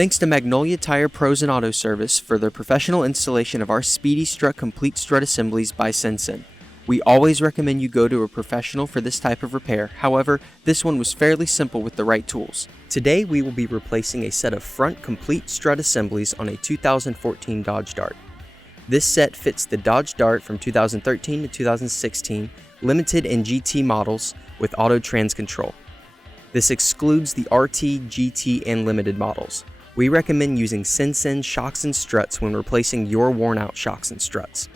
Thanks to Magnolia Tire Pros and Auto Service for their professional installation of our Speedy Strut Complete Strut Assemblies by SENSEN. We always recommend you go to a professional for this type of repair, however, this one was fairly simple with the right tools. Today we will be replacing a set of front complete strut assemblies on a 2014 Dodge Dart. This set fits the Dodge Dart from 2013 to 2016 Limited and GT models with auto trans control. This excludes the RT, GT, and Limited models. We recommend using SENSEN shocks and struts when replacing your worn-out shocks and struts.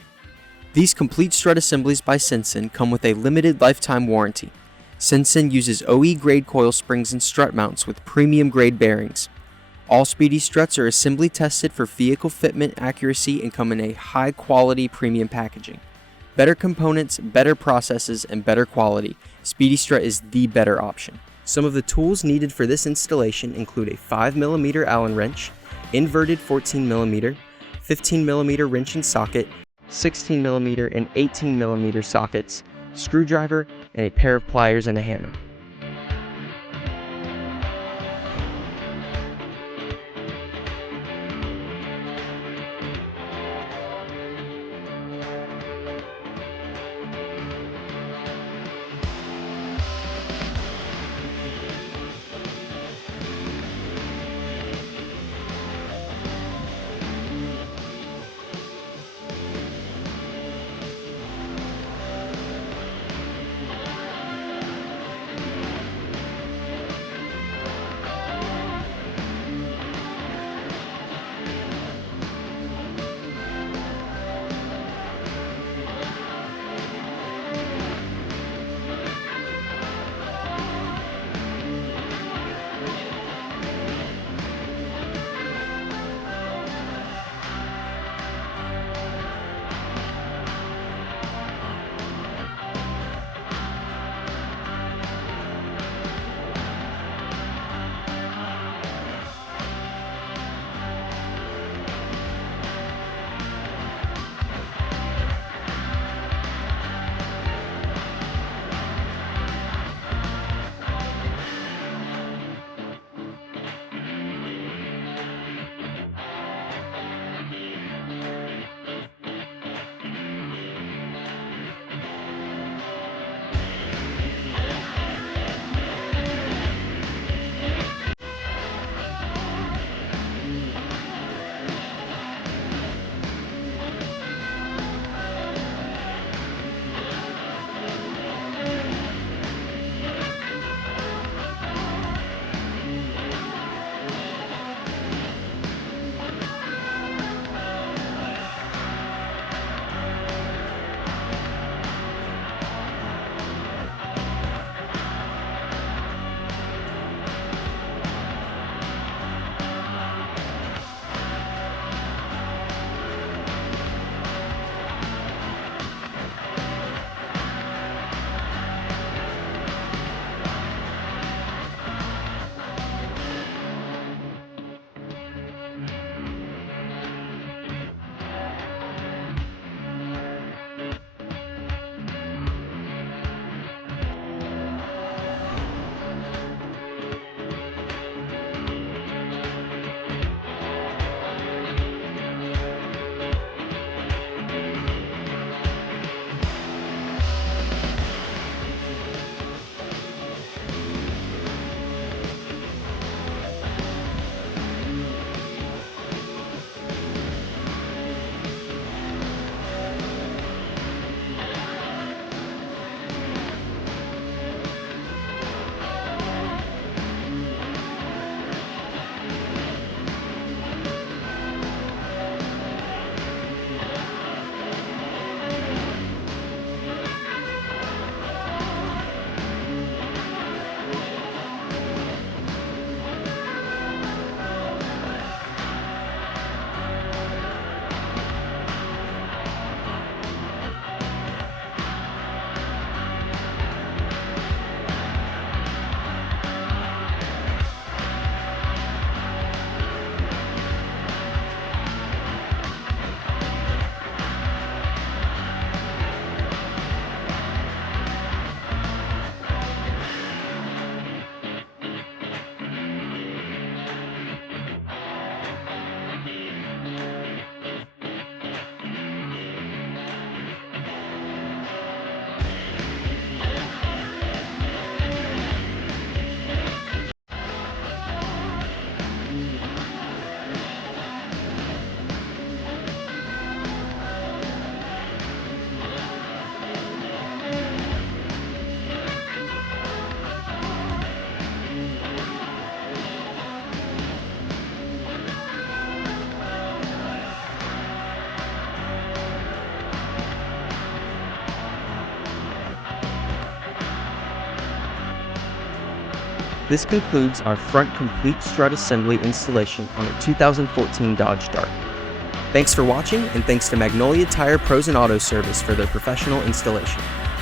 These complete strut assemblies by SENSEN come with a limited lifetime warranty. SENSEN uses OE grade coil springs and strut mounts with premium grade bearings. All Speedy struts are assembly tested for vehicle fitment accuracy and come in a high quality premium packaging. Better components, better processes, and better quality, Speedy Strut is the better option. Some of the tools needed for this installation include a 5mm Allen wrench, inverted 14mm, 15mm wrench and socket, 16mm and 18mm sockets, screwdriver, and a pair of pliers and a hammer. This concludes our front complete strut assembly installation on a 2014 Dodge Dart. Thanks for watching, and thanks to Magnolia Tire Pros and Auto Service for their professional installation.